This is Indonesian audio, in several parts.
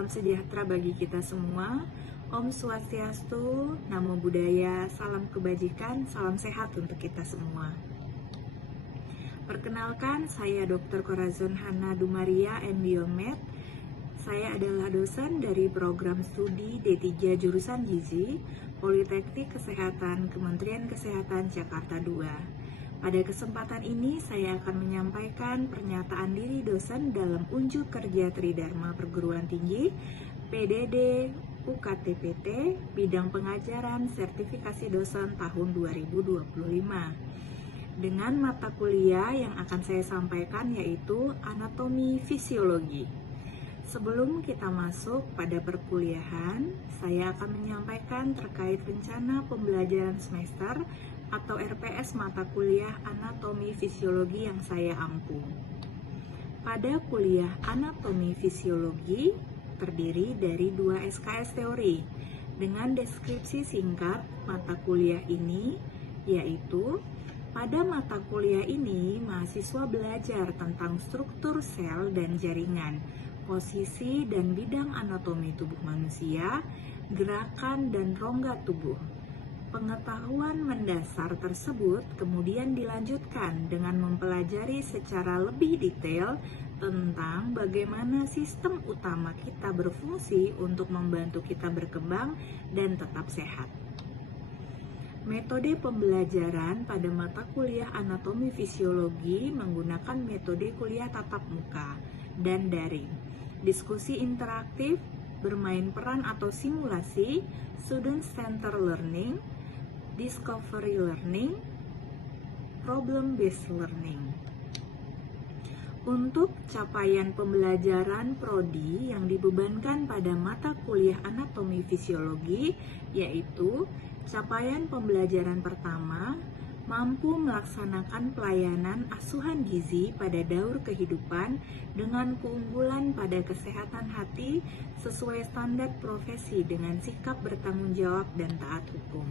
Salam sejahtera bagi kita semua. Om Swastiastu, Namo Buddhaya, salam kebajikan, salam sehat untuk kita semua. Perkenalkan, saya Dr. Corazon Hana Dumaria, MBiomed. Saya adalah dosen dari program studi D3 jurusan Gizi, Politeknik Kesehatan, Kementerian Kesehatan Jakarta II. Pada kesempatan ini, saya akan menyampaikan pernyataan diri dosen dalam unjuk kerja Tridharma Perguruan Tinggi, PDD, UKTPT, bidang pengajaran sertifikasi dosen tahun 2025. Dengan mata kuliah yang akan saya sampaikan yaitu Anatomi Fisiologi. Sebelum kita masuk pada perkuliahan, saya akan menyampaikan terkait rencana pembelajaran semester atau RPS mata kuliah Anatomi Fisiologi yang saya ampu. Pada kuliah Anatomi Fisiologi terdiri dari 2 SKS teori dengan deskripsi singkat mata kuliah ini, yaitu pada mata kuliah ini mahasiswa belajar tentang struktur sel dan jaringan, posisi dan bidang anatomi tubuh manusia, gerakan dan rongga tubuh. Pengetahuan mendasar tersebut kemudian dilanjutkan dengan mempelajari secara lebih detail tentang bagaimana sistem utama kita berfungsi untuk membantu kita berkembang dan tetap sehat. Metode pembelajaran pada mata kuliah Anatomi Fisiologi menggunakan metode kuliah tatap muka dan daring, diskusi interaktif, bermain peran atau simulasi, student center learning, discovery learning, problem-based learning. Untuk capaian pembelajaran prodi yang dibebankan pada mata kuliah Anatomi Fisiologi, yaitu capaian pembelajaran pertama, mampu melaksanakan pelayanan asuhan gizi pada daur kehidupan dengan keunggulan pada kesehatan hati sesuai standar profesi dengan sikap bertanggung jawab dan taat hukum.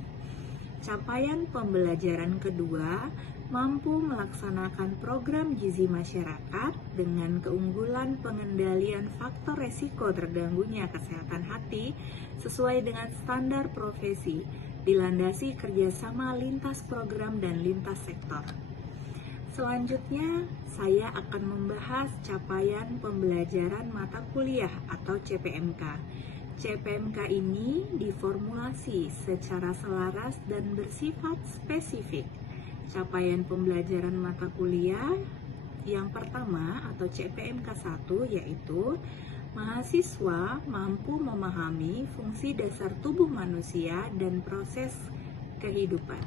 Capaian pembelajaran kedua, mampu melaksanakan program gizi masyarakat dengan keunggulan pengendalian faktor resiko terganggunya kesehatan hati sesuai dengan standar profesi, dilandasi kerjasama lintas program dan lintas sektor. Selanjutnya, saya akan membahas capaian pembelajaran mata kuliah atau CPMK. CPMK ini diformulasi secara selaras dan bersifat spesifik. Capaian pembelajaran mata kuliah yang pertama atau CPMK 1 yaitu mahasiswa mampu memahami fungsi dasar tubuh manusia dan proses kehidupan.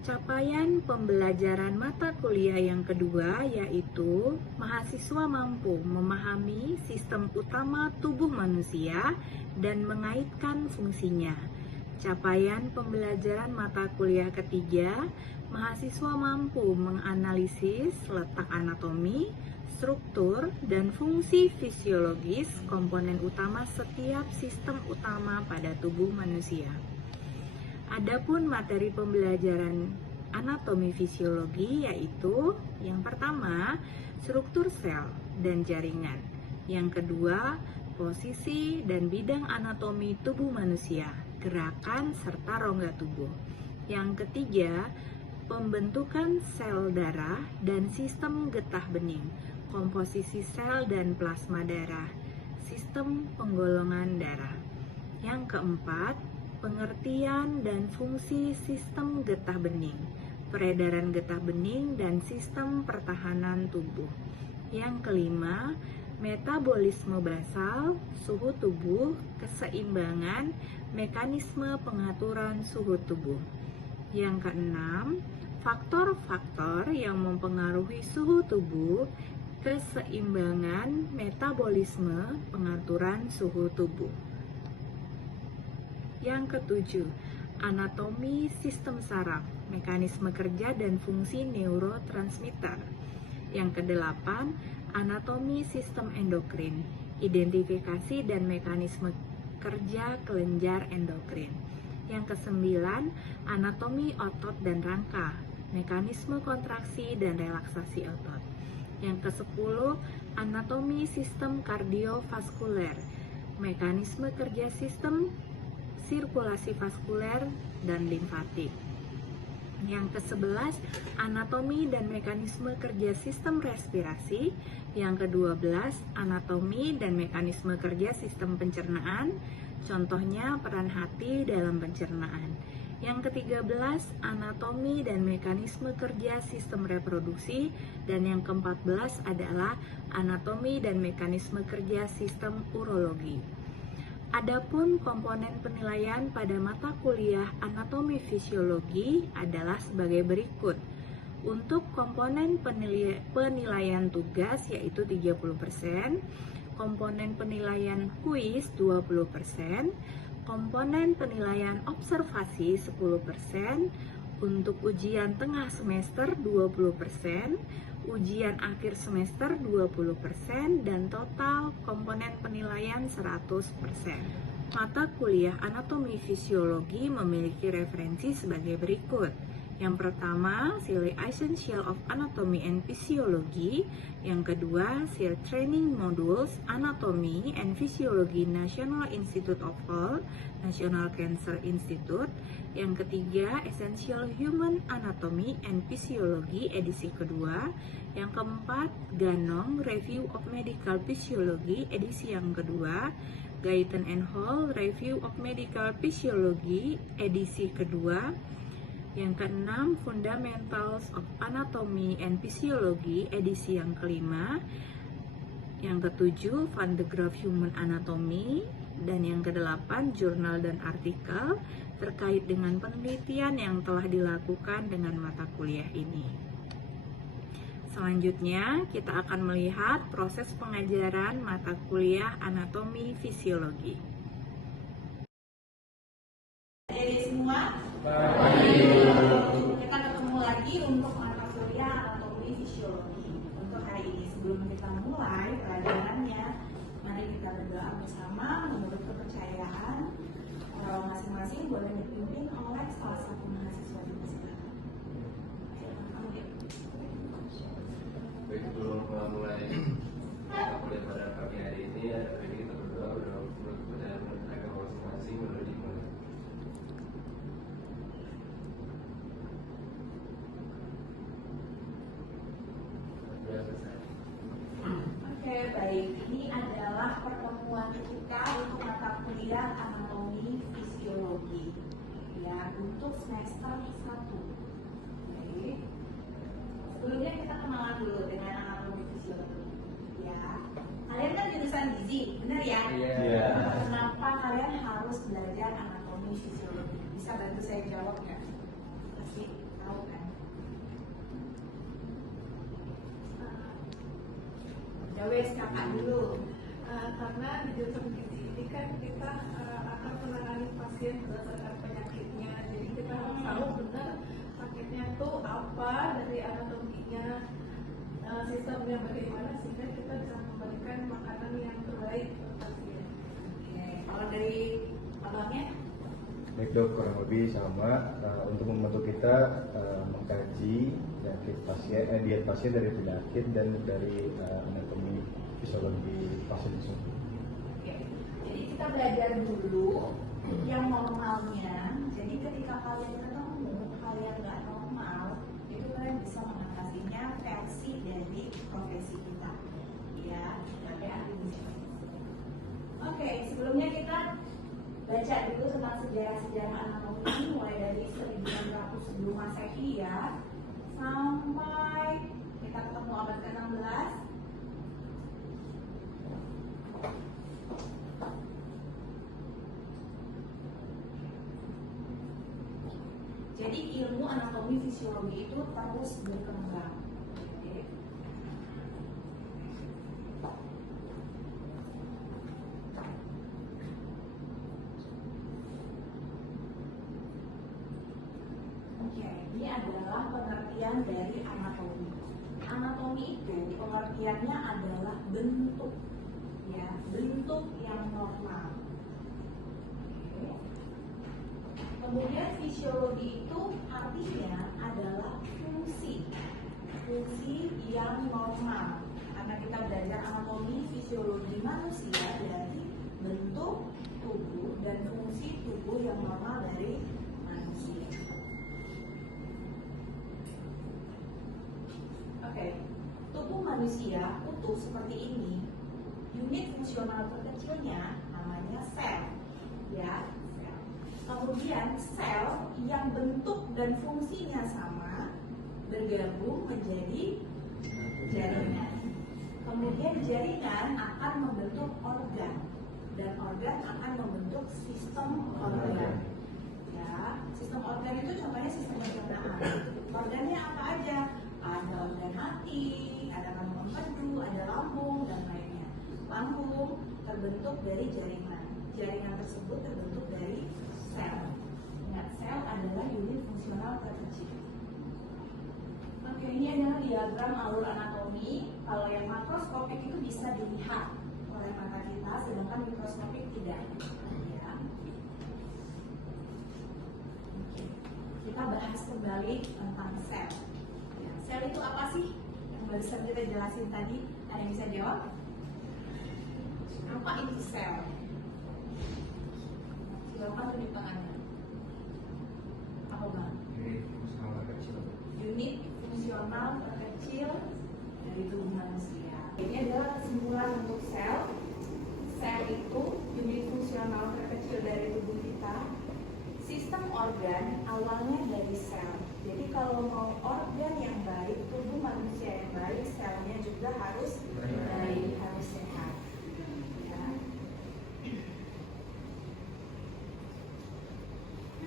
Capaian pembelajaran mata kuliah yang kedua yaitu mahasiswa mampu memahami sistem utama tubuh manusia dan mengaitkan fungsinya. Capaian pembelajaran mata kuliah ketiga, mahasiswa mampu menganalisis letak anatomi, struktur, dan fungsi fisiologis komponen utama setiap sistem utama pada tubuh manusia. Adapun materi pembelajaran anatomi fisiologi yaitu yang pertama, struktur sel dan jaringan. Yang kedua, posisi dan bidang anatomi tubuh manusia, gerakan serta rongga tubuh. Yang ketiga, pembentukan sel darah dan sistem getah bening, komposisi sel dan plasma darah, sistem penggolongan darah. Yang keempat, pengertian dan fungsi sistem getah bening, peredaran getah bening dan sistem pertahanan tubuh. Yang kelima, metabolisme basal, suhu tubuh, keseimbangan, mekanisme pengaturan suhu tubuh. Yang keenam, faktor-faktor yang mempengaruhi suhu tubuh, keseimbangan, metabolisme, pengaturan suhu tubuh. Yang ketujuh, anatomi sistem saraf, mekanisme kerja dan fungsi neurotransmitter. Yang kedelapan, anatomi sistem endokrin, identifikasi dan mekanisme kerja kelenjar endokrin. Yang kesembilan, anatomi otot dan rangka, mekanisme kontraksi dan relaksasi otot. Yang ke-10, anatomi sistem kardiovaskuler, mekanisme kerja sistem sirkulasi vaskuler dan limfatik. Yang ke-11, anatomi dan mekanisme kerja sistem respirasi. Yang ke-12, anatomi dan mekanisme kerja sistem pencernaan. Contohnya peran hati dalam pencernaan. Yang ke-13, anatomi dan mekanisme kerja sistem reproduksi. Dan yang ke-14 adalah anatomi dan mekanisme kerja sistem urologi. Adapun komponen penilaian pada mata kuliah anatomi fisiologi adalah sebagai berikut. Untuk komponen penilaian tugas yaitu 30%, komponen penilaian kuis 20%, komponen penilaian observasi 10%, untuk ujian tengah semester 20%, ujian akhir semester 20%, dan total komponen penilaian 100%. Mata kuliah anatomi fisiologi memiliki referensi sebagai berikut. Yang pertama, SIL Essential of Anatomy and Physiology. Yang kedua, SIL Training Modules Anatomy and Physiology National Institute of Health, National Cancer Institute. Yang ketiga, Essential Human Anatomy and Physiology edisi kedua. Yang keempat, Ganong Review of Medical Physiology edisi yang kedua. Guyton and Hall Review of Medical Physiology edisi kedua. Yang keenam, Fundamentals of Anatomy and Physiology edisi yang kelima. Yang ketujuh, Van de Graaff Human Anatomy. Dan yang kedelapan, jurnal dan artikel terkait dengan penelitian yang telah dilakukan dengan mata kuliah ini. Selanjutnya, kita akan melihat proses pengajaran mata kuliah anatomi fisiologi. Jadi semua, kita ketemu lagi untuk mata kuliah anatomi fisiologi untuk hari ini. Sebelum kita mulai pelajarannya, mari kita berdoa bersama menurut kepercayaan masing-masing boleh dipimpin oleh salah satu mahasiswa di sini. Baik, sebelum mulai mata kuliah pada pagi hari ini, ada baiknya kita berdoa menurut kepercayaan agama masing-masing menurut iman. Oke, baik. Ini adalah pertemuan kita untuk mata kuliah anatomi fisiologi, ya, untuk semester 1. Oke. Sebelumnya kita kenalan dulu dengan anatomi fisiologi, ya. Kalian kan jurusan gizi, benar ya? Iya. Kenapa kalian harus belajar anatomi fisiologi? Bisa bantu saya jawab nggak? Pasti tahu kan? Jawab kakak dulu. Karena di jurusan gizi ini kan kita akan menangani pasien berdasarkan penyakitnya, jadi kita harus tahu benar sakitnya itu apa, dari anatominya, sistemnya bagaimana, sehingga kita bisa memberikan makanan yang terbaik untuk pasien. Oke, kalau dari abangnya? Baik dok, kurang lebih sama untuk membantu kita mengkaji diet pasien dari penyakit dan dari anatomi fisiologi pasien itu. Oke, jadi kita belajar dulu yang normalnya. Jadi ketika kalian ketemu hal yang nggak normal, itu kalian bisa mengatasinya versi dari profesi kita, ya. Sampai ahli gizi. Oke, sebelumnya kita baca dulu tentang sejarah-sejarah anatomi mulai dari 1600 sebelum Masehi, ya, sampai kita ketemu abad ke-16. Jadi ilmu anatomi fisiologi itu terus berkembang. Oke. Ini adalah pengertian dari anatomi. Anatomi itu pengertiannya adalah bentuk, ya, bentuk yang normal. Oke. Kemudian fisiologi itu artinya adalah fungsi yang normal. Karena kita belajar anatomi fisiologi manusia, berarti bentuk tubuh dan fungsi tubuh yang normal dari manusia. Oke, tubuh manusia utuh seperti ini, unit fungsional terkecilnya namanya sel, ya. Sel. Kemudian sel yang bentuk dan fungsinya sama bergabung menjadi jaringan. Kemudian jaringan akan membentuk organ dan organ akan membentuk sistem organ. Ya, sistem organ itu contohnya sistem pencernaan. Organnya apa aja? Ada organ hati, ada kandungan empedu, ada lambung dan lainnya. Lambung terbentuk dari jaringan. Jaringan tersebut terbentuk dari sel. Ingat, sel adalah unit fungsional terkecil. Oke, ini adalah diagram alur anatomi. Kalau yang makroskopik itu bisa dilihat oleh mata kita, sedangkan mikroskopik tidak. Ya. Oke. Kita bahas kembali tentang sel. Ya, sel itu apa sih? Yang barusan kita jelasin tadi, ada yang bisa jawab? Apa itu sel? Silakan tunjuk tangannya. Apa bang? Unit fungsional terkecil dari tubuh manusia. Ini adalah kesimpulan untuk sel. Sel itu unit fungsional terkecil dari tubuh kita. Sistem organ awalnya dari sel. Jadi kalau mau organ yang baik, tubuh manusia yang baik, selnya juga harus baik, harus sehat. Ya.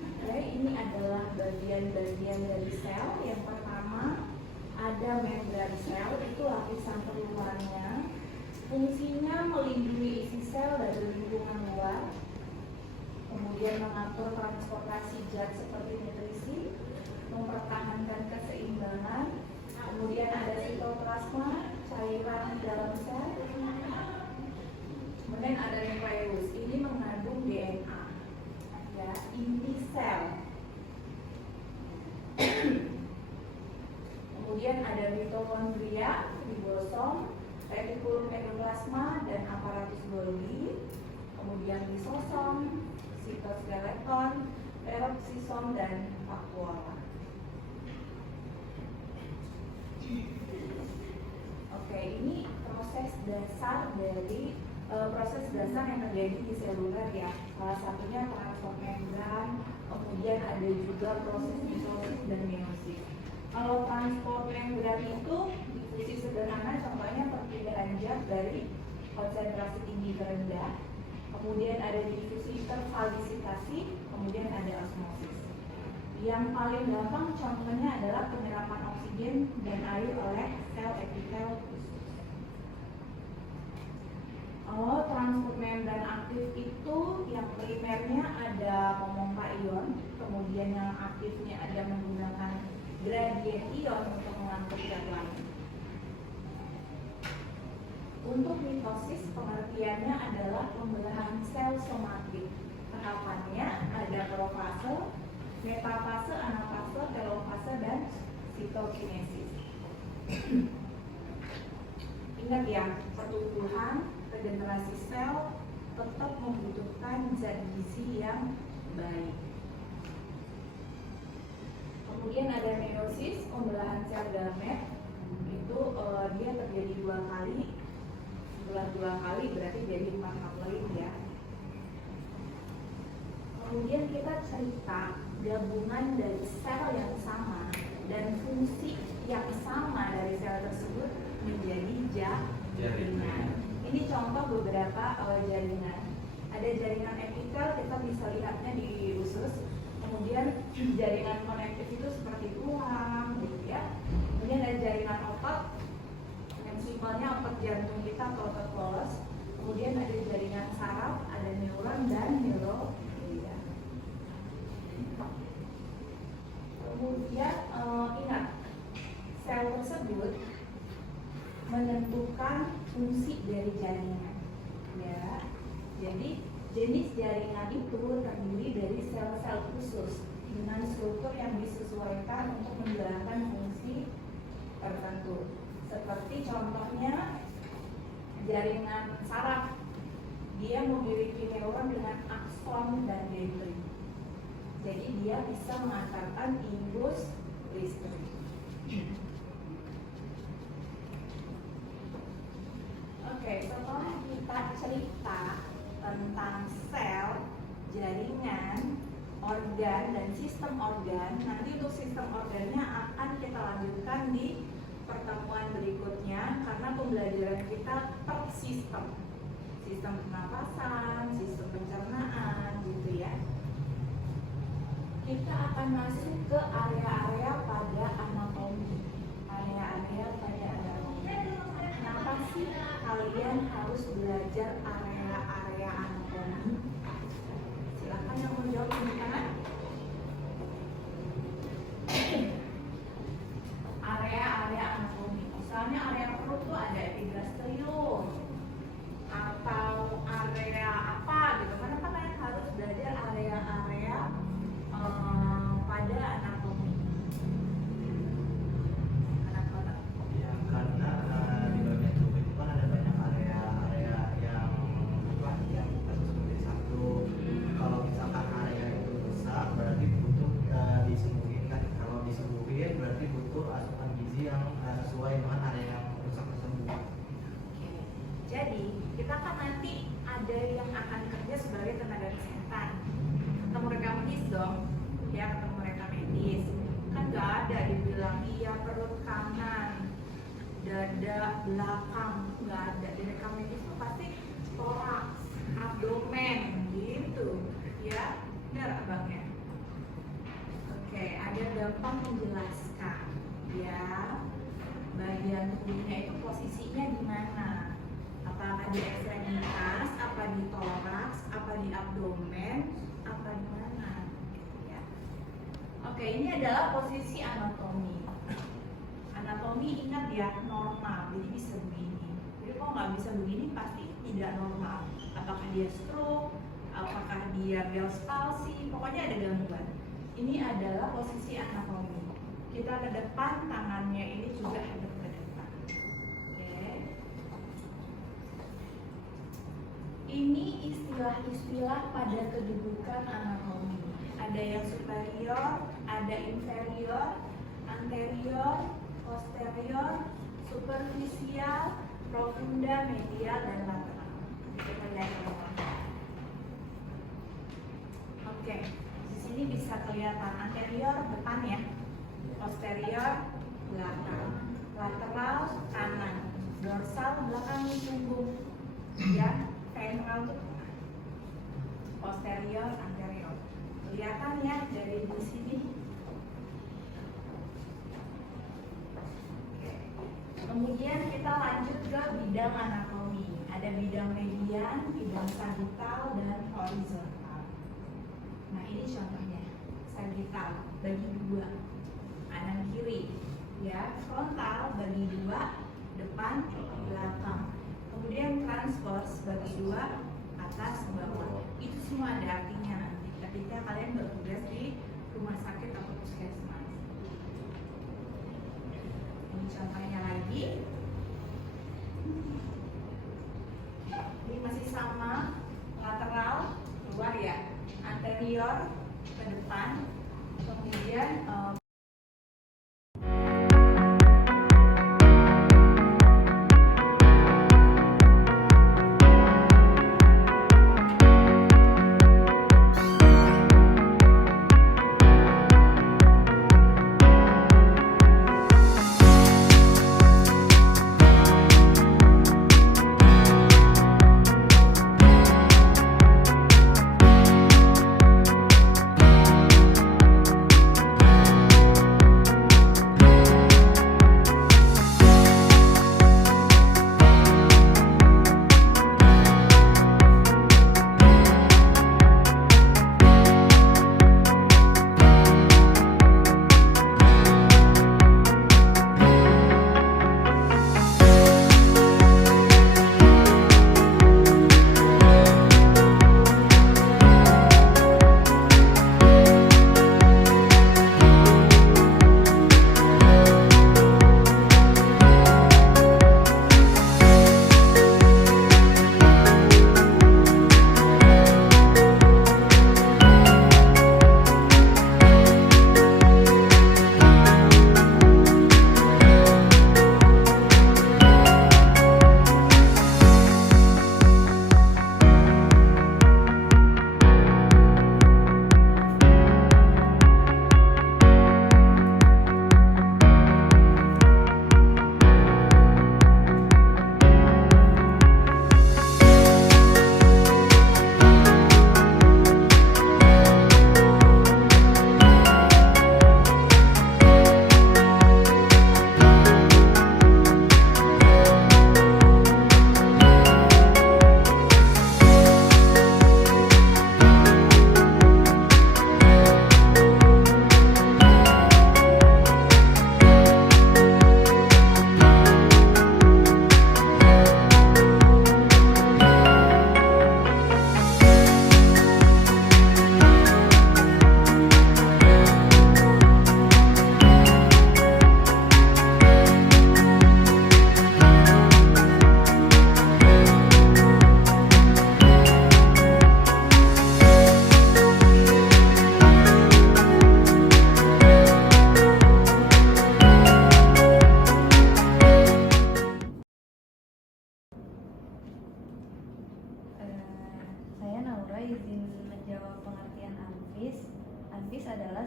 Oke, ini adalah bagian-bagian dari sel. Yang pertama ada membran sel, itu lapisan terluarnya. Fungsinya melindungi isi sel dari lingkungan luar, kemudian mengatur transportasi zat seperti nutrisi, mempertahankan keseimbangan. Kemudian ada sitoplasma, cairan dalam sel. Kemudian ada nukleus, ini mengandung DNA, ya, inti sel. Kemudian ada mitokondria, ribosom, retikulum endoplasma, dan aparatus Golgi. Kemudian lisosom, sitoskeleton, peroksisom, dan vakuola. Oke, ini proses dasar yang terjadi di seluler, ya. Salah satunya transport membran, kemudian ada juga proses mitosis dan meiosis. Kalau transport membran itu difusi sederhana, contohnya perpindahan zat dari konsentrasi tinggi ke rendah. Kemudian ada difusi terfagositasi, kemudian ada osmosis. Yang paling gampang contohnya adalah penyerapan oksigen dan air oleh sel epitel khusus. Kalau transport membran aktif itu yang primernya ada pemompa ion, kemudian yang aktifnya ada menggunakan gradien ion untuk mengangkut zat lain. Untuk mitosis pengertiannya adalah pembelahan sel somatik. Tahapannya ada profase, metafase, anafase, telofase, dan sitokinesis. Ingat ya, pertumbuhan regenerasi sel tetap membutuhkan zat gizi yang baik. Kemudian ada meiosis, pembelahan sel gamet. Itu dia terjadi 2 kali. Setelah 2 kali berarti jadi 4 haploid, ya. Kemudian kita cerita gabungan dari sel yang sama dan fungsi yang sama dari sel tersebut menjadi jaringan. Ini contoh beberapa jaringan. Ada jaringan epitel, kita bisa lihatnya di usus. Kemudian jaringan konektif itu seperti tulang, gitu ya. Kemudian ada jaringan otot, yang simpelnya otot jantung kita atau otot polos. Kemudian ada jaringan saraf, ada neuron dan neuroglia. Kemudian ingat, sel tersebut menentukan fungsi dari jaringan, ya. Jadi jenis jaringan itu terdiri dari sel-sel khusus dengan struktur yang disesuaikan untuk menjalankan fungsi tertentu. Seperti contohnya jaringan saraf, dia memiliki neuron dengan akson dan dendrit. Jadi dia bisa mengantarkan impuls listrik. Oke, setelah kita cerita tentang sel, jaringan, organ, dan sistem organ, nanti untuk sistem organnya akan kita lanjutkan di pertemuan berikutnya karena pembelajaran kita per sistem. Sistem pernapasan, sistem pencernaan, gitu ya. Kita akan masuk ke area-area pada anatomi. Area-area pada anatomi. Kenapa sih kalian harus belajar area-area anatomi? Silakan yang mau jawab di kanan. Area-area anatomi. Misalnya area perut tuh ada epigastrium atau area apa gitu. Kenapa kalian harus belajar area-area pada anatomi? Kenapa? Ya, karena di bagian tubuh itu kan ada banyak area-area yang yang kita susun menjadi satu. Kalau misalkan area itu rusak, berarti butuh disembuhin kan. Kalau disembuhin berarti butuh asupan gizi yang sesuai dengan area yang rusak tersebut. Oke. Jadi kita kan nanti ada yang akan kerja sebagai tenaga kesehatan. Ketemu rekam medis dong, ya ketemu rekam medis. Kan nggak ada dibilang iya perut kanan, dada belakang, nggak ada. Di rekam medis itu pasti toraks, abdomen, gitu, ya. Benar abangnya. Oke, ada gampang menjelaskan, ya. Bagian tubuhnya itu posisinya di mana? Apakah di ekstremitas, apa di toraks, apa di abdomen, apa di mana? Ya. Oke, ini adalah posisi anatomi. Anatomi ingat ya, normal, jadi bisa begini. Jadi kalau nggak bisa begini pasti tidak normal. Apakah dia stroke, apakah dia Bell's palsy, pokoknya ada gangguan. Ini adalah posisi anatomi. Kita ke depan, tangannya ini juga hadap ke depan. Oke. Ini istilah-istilah pada kedudukan anatomi. Ada yang superior, ada inferior, anterior, posterior, superficial, profunda, medial, dan lateral. Kita lihat sama-sama. Oke, di sini bisa kelihatan anterior depan ya, posterior belakang, lateral kanan, dorsal belakang punggung, ya. Ventral itu posterior, anterior. Kelihatan ya dari di sini. Oke. Kemudian kita lanjut ke bidang anatomi. Ada bidang median, bidang sagittal, dan horizontal. Nah ini contohnya sagittal bagi dua, kanan kiri, ya. Frontal bagi dua, depan belakang. Kemudian transverse bagi dua, atas bawah. Itu semua ada artinya nanti ketika kalian bertugas di rumah sakit atau puskesmas. Ini contohnya lagi. Ini masih sama, lateral keluar ya, anterior ke depan, kemudian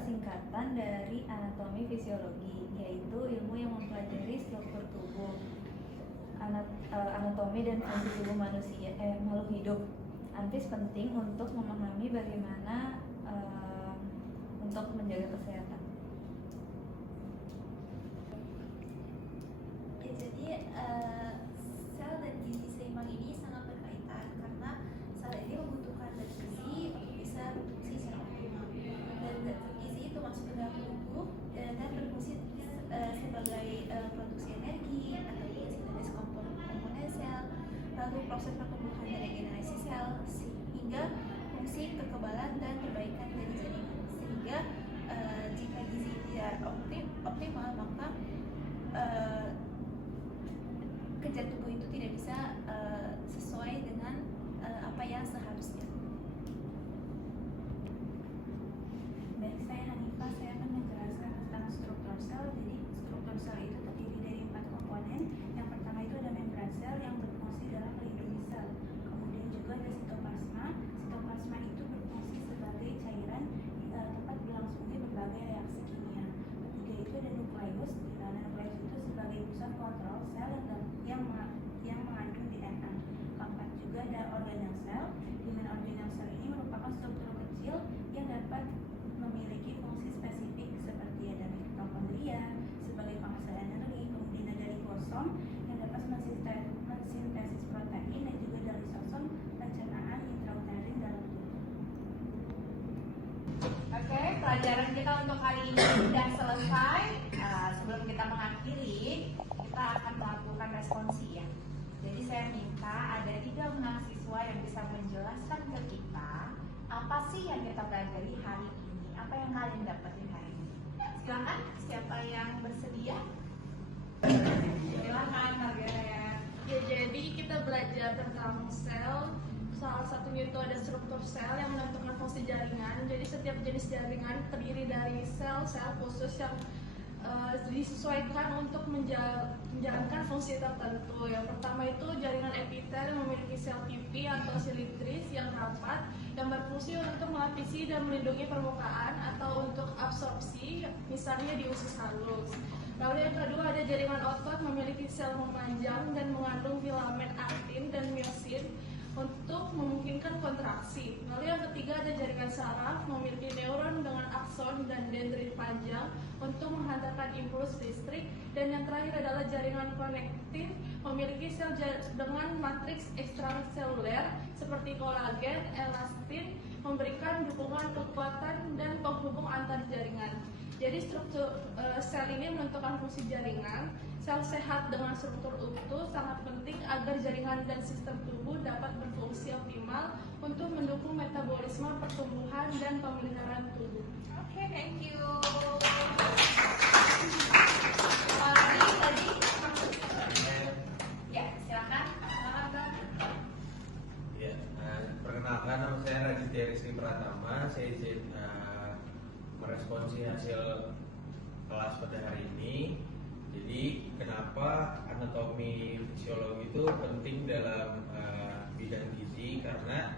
singkatan dari anatomi fisiologi, yaitu ilmu yang mempelajari struktur tubuh, anatomi dan fungsi tubuh makhluk hidup. ANFIS penting untuk memahami bagaimana untuk menjaga kesehatan. Ya, jadi sel dan gizi seimbang ini sangat berkaitan karena sel ini membutuhkan zat gizi untuk bisa berfungsi secara optimal. Dan zat gizi itu masuk ke dalam tubuh dan berfungsi sebagai produksi energi atau sintesis komponen sel, lalu proses pertumbuhan dan regenerasi sel, hingga fungsi kekebalan dan perbaikan dari jaringan. Sehingga jika gizi tidak optimal, maka kerja tubuh itu tidak bisa sesuai dengan apa yang seharusnya. Baik, saya Hanifah, saya akan menjelaskan tentang struktur sel. Jadi struktur sel itu terdiri dari 4 komponen. Yang pertama itu ada membran sel yang berfungsi dalam melindungi sel. Kemudian juga ada sitoplasma. Sitoplasma itu berfungsi sebagai cairan tempat berlangsungnya berbagai reaksi kimia. Ketiga itu ada nukleus. Di mana nukleus itu sebagai pusat kontrol sel yang mengandung DNA. Keempat juga ada organel sel. Di mana organel sel ini merupakan struktur kecil yang dapat memiliki fungsi spesifik seperti ada mitokondria sebagai penghasil energi, kemudian ada ribosom yang dapat mensintesis protein, dan juga ada lisosom pencernaan intrauterin dalam tubuh. Oke, pelajaran kita untuk hari ini sudah selesai. Sebelum kita mengakhiri, kita akan melakukan responsi ya. Jadi saya minta ada 3 mahasiswa yang bisa menjelaskan ke kita apa sih yang kita pelajari hari ini, apa yang kalian dapetin hari ini. Silakan, siapa yang bersedia? Silakan Margaret. Ya, jadi kita belajar tentang sel. Salah satunya itu ada struktur sel yang menentukan fungsi jaringan. Jadi setiap jenis jaringan terdiri dari sel-sel khusus yang disesuaikan untuk menjalankan fungsi tertentu. Yang pertama itu jaringan epitel yang memiliki sel pipi atau silindris yang rapat yang berfungsi untuk melapisi dan melindungi permukaan atau untuk absorpsi, misalnya di usus halus. Lalu yang kedua ada jaringan otot memiliki sel memanjang dan mengandung filamen aktin dan miosin untuk memungkinkan kontraksi. Lalu yang ketiga ada jaringan saraf memiliki neuron dengan akson dan dendrit panjang untuk menghantarkan impuls listrik. Dan yang terakhir adalah jaringan konektif memiliki sel dengan matriks ekstraseluler seperti kolagen, elastin, memberikan dukungan kekuatan dan penghubung antar jaringan. Jadi struktur sel ini menentukan fungsi jaringan. Sel sehat dengan struktur utuh sangat penting agar jaringan dan sistem tubuh dapat berfungsi optimal untuk mendukung metabolisme, pertumbuhan, dan pemeliharaan tubuh. Oke, thank you. Tadi ya, silakan. Ya, perkenalkan nama saya Raditya Rizky Pratama. Saya izin meresponsi hasil kelas pada hari ini. Jadi kenapa anatomi fisiologi itu penting dalam bidang gizi, karena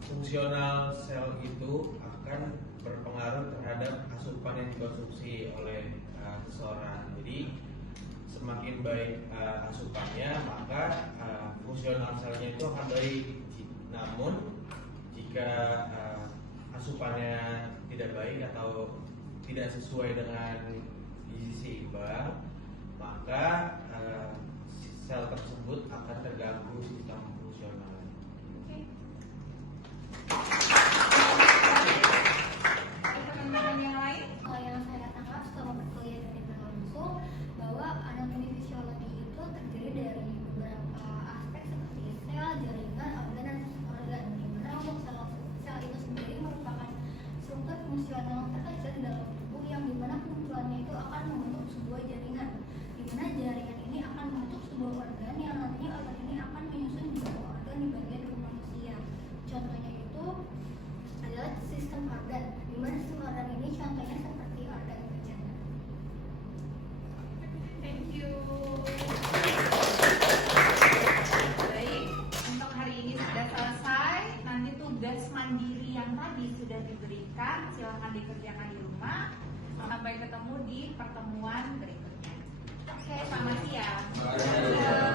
fungsional sel itu akan berpengaruh terhadap asupan yang dikonsumsi oleh seseorang. Jadi semakin baik asupannya, maka fungsional selnya itu akan baik. Namun jika asupannya tidak baik atau tidak sesuai dengan gizi seimbang, maka sel tersebut akan terganggu sistem fungsional. Teman-teman yang lain? Kalau yang saya tangkap setelah berkuliah dari berlangsung, bahwa anatomi fisiologi itu terdiri dari beberapa aspek seperti sel, jaringan, organ, dan organ. Dimana untuk sel itu sendiri merupakan struktur fungsional terkecil dalam tubuh yang dimana kemunculannya itu akan membentuk sebuah jaringan. Dimana jaringan ini akan membentuk sebuah organ yang nantinya organ ini akan menyusun beberapa organ di bagian silahkan dikerjakan di rumah. Sampai ketemu di pertemuan berikutnya. Oke, selamat siang.